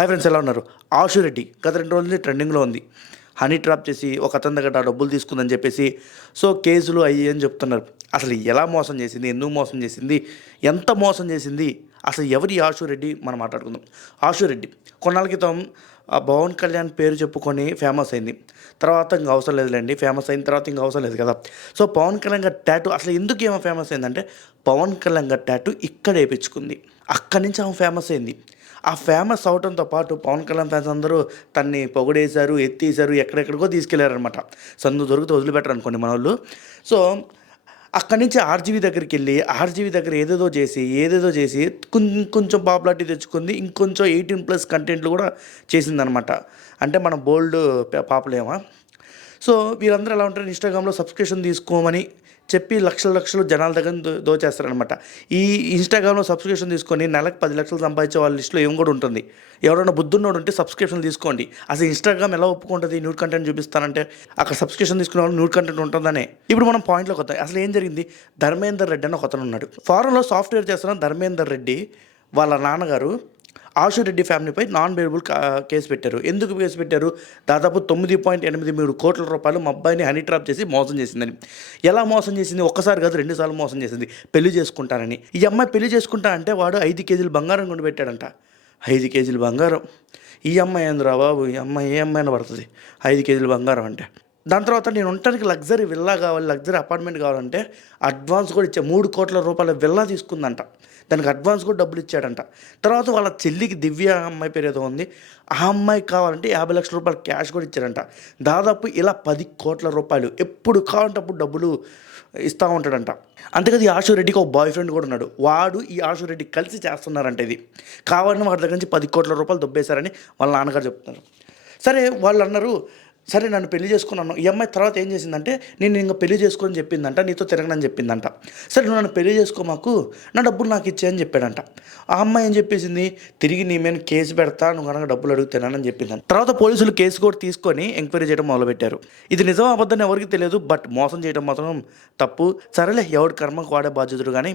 Hi friends, ఎలా ఉన్నారు? ఆశు రెడ్డి గత 2 రోజులు ట్రెండింగ్లో ఉంది. హనీ ట్రాప్ చేసి ఒక అతని దగ్గర డబ్బులు తీసుకుందని చెప్పేసి కేసులు అయ్యి అని చెప్తున్నారు. అసలు ఎలా మోసం చేసింది, ఎందుకు మోసం చేసింది, ఎంత మోసం చేసింది, అసలు ఎవరి ఆశు రెడ్డి మనం మాట్లాడుకుందాం. ఆశు రెడ్డి కొన్నాళ్ళ క్రితం పవన్ కళ్యాణ్ పేరు చెప్పుకొని ఫేమస్ అయింది. తర్వాత ఇంక అవసరం లేదులేండి, ఫేమస్ అయిన తర్వాత ఇంక అవసరం లేదు కదా. పవన్ కళ్యాణ్ గారి టాటూ అసలు ఎందుకు ఏమో ఫేమస్ అయిందంటే, పవన్ కళ్యాణ్ గారి టాటూ ఇక్కడ వేయించుకుంది. అక్కడి నుంచి ఆమె ఫేమస్ అయింది. ఆ ఫేమస్ అవడంతో పాటు పవన్ కళ్యాణ్ ఫ్యాన్స్ అందరూ తన్ని పొగిడేశారు, ఎత్తేసారు, ఎక్కడెక్కడికో తీసుకెళ్లారనమాట. సందు దొరికితే వదిలిపెట్టరు అనుకోండి మన వాళ్ళు. సో అక్కడి నుంచి ఆర్జీవీ దగ్గరికి వెళ్ళి ఆర్జీవీ దగ్గర ఏదేదో చేసి కొంచెం పాపులారిటీ తెచ్చుకుంది. ఇంకొంచెం 18+ కంటెంట్లు కూడా చేసిందనమాట. అంటే మన బోల్డ్ పాపులేమా. వీరందరూ ఎలా ఉంటారు, ఇన్స్టాగ్రామ్లో సబ్స్క్రిప్షన్ తీసుకోమని చెప్పి లక్షలు జనాల దగ్గర దోచేస్తారనమాట. ఈ ఇన్స్టాగ్రామ్లో సబ్స్క్రిప్షన్ తీసుకొని నెలకు 10 లక్షలు సంపాదించే వాళ్ళ లిస్టులో ఏం కూడా ఉంటుంది. ఎవరైనా బుద్ధున్నోడు ఉంటే సబ్స్క్రిప్షన్ తీసుకోండి. అసలు ఇన్స్టాగ్రామ్ ఎలా ఒప్పుకుంటుంది న్యూడ్ కంటెంట్ చూపిస్తానంటే? అక్కడ సబ్స్క్రిప్షన్ తీసుకునే వాళ్ళు న్యూడ్ కంటెంట్ ఉంటుందనే. ఇప్పుడు మనం పాయింట్లోకి వద్దాం. అసలు ఏం జరిగింది? ధర్మేందర్ రెడ్డి అని ఒక అతను ఉన్నాడు. ఫారెన్లో సాఫ్ట్వేర్ చేస్తున్న ధర్మేందర్ రెడ్డి వాళ్ళ నాన్నగారు ఆశు రెడ్డి ఫ్యామిలీపై నాన్ బెయిలబుల్ కేసు పెట్టారు. ఎందుకు కేసు పెట్టారు? దాదాపు 9.83 కోట్ల రూపాయలు మా అబ్బాయిని హనీ ట్రాప్ చేసి మోసం చేసిందని. ఎలా మోసం చేసింది? ఒక్కసారి కాదు, 2 సార్లు మోసం చేసింది. పెళ్లి చేసుకుంటానని. ఈ అమ్మాయి పెళ్లి చేసుకుంటా అంటే వాడు 5 కేజీలు బంగారం కొని పెట్టాడంట. 5 కేజీలు బంగారం. ఈ అమ్మాయి ఏందిరా బాబు, ఈ అమ్మాయి ఏ అమ్మాయినా పడుతుంది 5 కేజీలు బంగారం అంటే. దాని తర్వాత నేను ఉండటానికి లగ్జరీ విల్లా కావాలి, లగ్జరీ అపార్ట్మెంట్ కావాలంటే అడ్వాన్స్ కూడా ఇచ్చా. 3 కోట్ల రూపాయల విల్లా తీసుకుందంట. దానికి అడ్వాన్స్ కూడా డబ్బులు ఇచ్చాడంట. తర్వాత వాళ్ళ చెల్లికి దివ్య అమ్మాయి పేరు ఏదో ఉంది, ఆ అమ్మాయికి కావాలంటే 50 లక్షల రూపాయలు క్యాష్ కూడా ఇచ్చాడంట. దాదాపు ఇలా 10 కోట్ల రూపాయలు ఎప్పుడు కావాలంటే అప్పుడు డబ్బులు ఇస్తూ ఉంటాడంట. అంతేకాదు ఈ ఆశు రెడ్డికి ఒక బాయ్ ఫ్రెండ్ కూడా ఉన్నాడు. వాడు ఈ ఆశు రెడ్డి కలిసి చేస్తున్నారంట. ఇది కావాలని వాడి దగ్గర నుంచి 10 కోట్ల రూపాయలు దొబ్బేశారని వాళ్ళ నాన్నగారు చెప్తున్నారు. సరే వాళ్ళు అన్నారు, సరే నన్ను పెళ్లి చేసుకున్నాను. ఈ అమ్మాయి తర్వాత ఏం చేసిందంటే, నేను ఇంకా పెళ్లి చేసుకొని చెప్పిందంట, నీతో తిరగనని చెప్పిందంట. సరే నువ్వు నన్ను పెళ్లి చేసుకో, మాకు నా డబ్బులు నాకు ఇచ్చేయని చెప్పాడంట. ఆ అమ్మాయి ఏం చెప్పేసింది, తిరిగి నీ మీద కేసు పెడతా, నువ్వు కనుక డబ్బులు అడుగుతానని చెప్పిందంట. తర్వాత పోలీసులు కేసు కూడా తీసుకొని ఎంక్వైరీ చేయడం మొదలుపెట్టారు. ఇది నిజం అబద్ధం ఎవరికి తెలియదు, బట్ మోసం చేయడం మాత్రం తప్పు. సరేలే, ఎవరి కర్మకు వాడే బాధ్యతలు. కానీ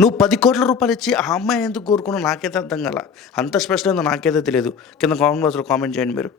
నువ్వు 10 కోట్ల రూపాయలు ఇచ్చి ఆ అమ్మాయి ఎందుకు కోరుకున్నావు నాకైతే అర్థం కాల. అంత స్పెషల్ ఏందో నాకైతే తెలియదు. కింద కామెంట్ బాక్స్లో కామెంట్ చేయండి మీరు.